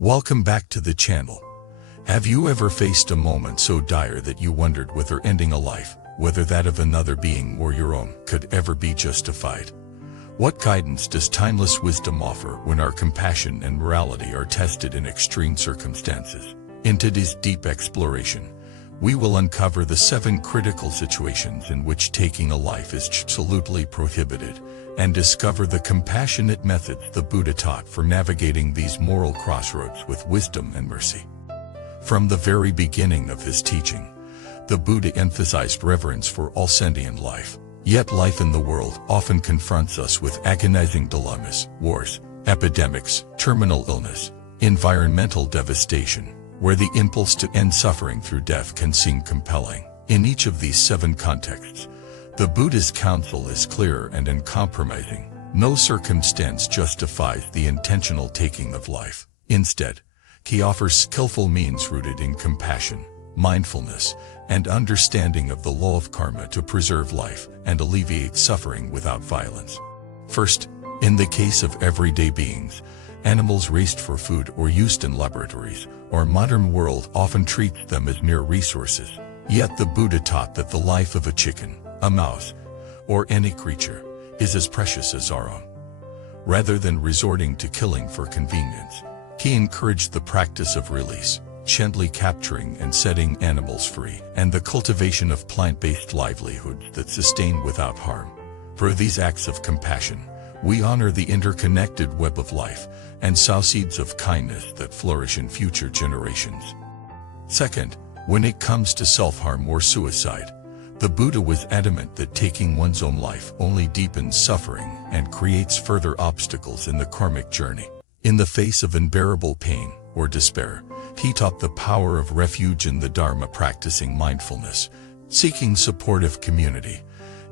Welcome back to the channel. Have you ever faced a moment so dire that you wondered whether ending a life, whether that of another being or your own, could ever be justified? What guidance does timeless wisdom offer when our compassion and morality are tested in extreme circumstances? In today's deep exploration, we will uncover the 7 critical situations in which taking a life is absolutely prohibited, and discover the compassionate methods the Buddha taught for navigating these moral crossroads with wisdom and mercy. From the very beginning of his teaching, the Buddha emphasized reverence for all sentient life. Yet life in the world often confronts us with agonizing dilemmas, wars, epidemics, terminal illness, environmental devastation, where the impulse to end suffering through death can seem compelling. In each of these 7 contexts, the Buddha's counsel is clear and uncompromising. No circumstance justifies the intentional taking of life. Instead, he offers skillful means rooted in compassion, mindfulness, and understanding of the law of karma to preserve life and alleviate suffering without violence. First, in the case of everyday beings, animals raised for food or used in laboratories, our modern world often treats them as mere resources. Yet the Buddha taught that the life of a chicken, a mouse, or any creature is as precious as our own. Rather than resorting to killing for convenience, he encouraged the practice of release, gently capturing and setting animals free, and the cultivation of plant-based livelihoods that sustain without harm. Through these acts of compassion, we honor the interconnected web of life and sow seeds of kindness that flourish in future generations. Second, when it comes to self-harm or suicide, the Buddha was adamant that taking one's own life only deepens suffering and creates further obstacles in the karmic journey. In the face of unbearable pain or despair, he taught the power of refuge in the Dharma, practicing mindfulness, seeking supportive community,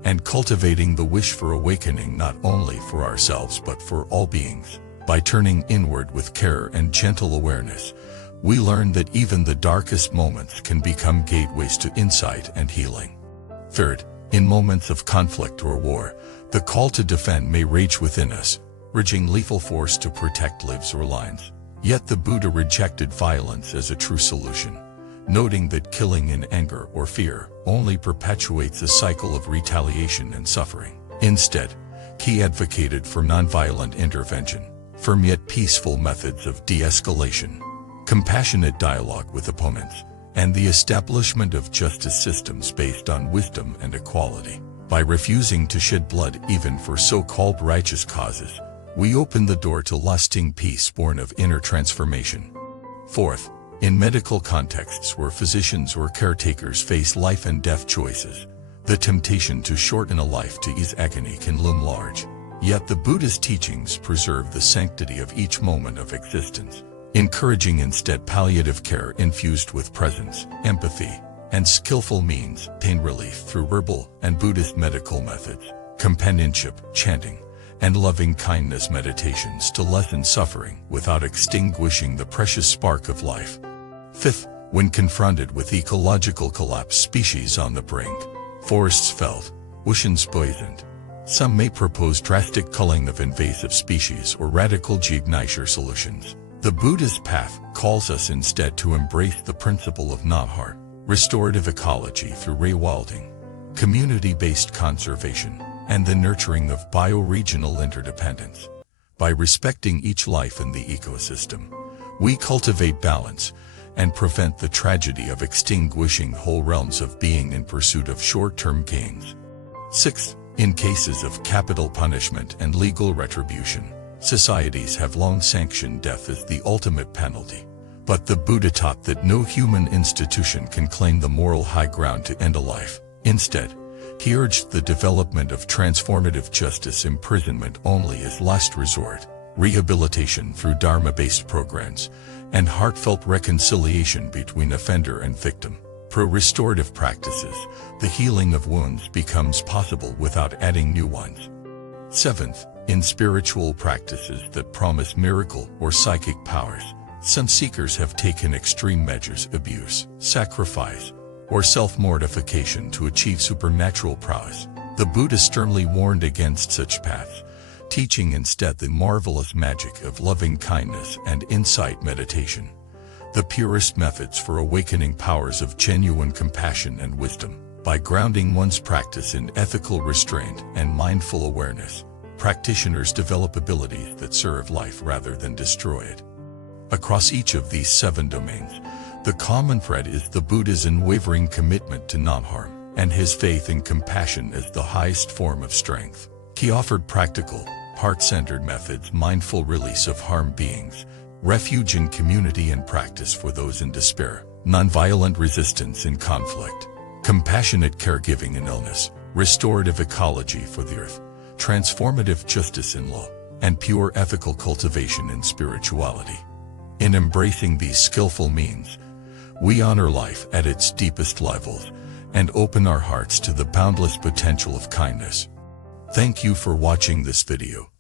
and cultivating the wish for awakening not only for ourselves but for all beings. By turning inward with care and gentle awareness, we learn that even the darkest moments can become gateways to insight and healing. Third, in moments of conflict or war, the call to defend may rage within us, urging lethal force to protect lives or lives. Yet the Buddha rejected violence as a true solution, noting that killing in anger or fear only perpetuates a cycle of retaliation and suffering. Instead, he advocated for nonviolent intervention, firm yet peaceful methods of de-escalation, compassionate dialogue with opponents, and the establishment of justice systems based on wisdom and equality. By refusing to shed blood even for so-called righteous causes, we open the door to lasting peace born of inner transformation. Fourth, in medical contexts where physicians or caretakers face life and death choices, the temptation to shorten a life to ease agony can loom large. Yet the Buddha's teachings preserve the sanctity of each moment of existence, encouraging instead palliative care infused with presence, empathy, and skillful means, pain relief through herbal and Buddhist medical methods, companionship, chanting, and loving-kindness meditations to lessen suffering without extinguishing the precious spark of life. Fifth, when confronted with ecological collapse, species on the brink, forests felled, oceans poisoned, some may propose drastic culling of invasive species or radical geogniture solutions. The Buddha's path calls us instead to embrace the principle of non-harm, restorative ecology through rewilding, community-based conservation, and the nurturing of bioregional interdependence. By respecting each life in the ecosystem, we cultivate balance and prevent the tragedy of extinguishing whole realms of being in pursuit of short-term gains. Sixth, in cases of capital punishment and legal retribution, societies have long sanctioned death as the ultimate penalty. But the Buddha taught that no human institution can claim the moral high ground to end a life. Instead, he urged the development of transformative justice, imprisonment only as last resort, rehabilitation through Dharma-based programs, and heartfelt reconciliation between offender and victim. Through restorative practices, the healing of wounds becomes possible without adding new ones. Seventh, in spiritual practices that promise miracle or psychic powers, some seekers have taken extreme measures: abuse, sacrifice, or self-mortification to achieve supernatural prowess. The Buddha sternly warned against such paths, teaching instead the marvelous magic of loving kindness and insight meditation, the purest methods for awakening powers of genuine compassion and wisdom. By grounding one's practice in ethical restraint and mindful awareness, practitioners develop abilities that serve life rather than destroy it. Across each of these 7 domains, the common thread is the Buddha's unwavering commitment to non-harm, and his faith in compassion as the highest form of strength. He offered practical, heart-centered methods, mindful release of harmed beings, refuge in community and practice for those in despair, nonviolent resistance in conflict, compassionate caregiving in illness, restorative ecology for the earth, transformative justice in law, and pure ethical cultivation in spirituality. In embracing these skillful means, we honor life at its deepest levels and open our hearts to the boundless potential of kindness. Thank you for watching this video.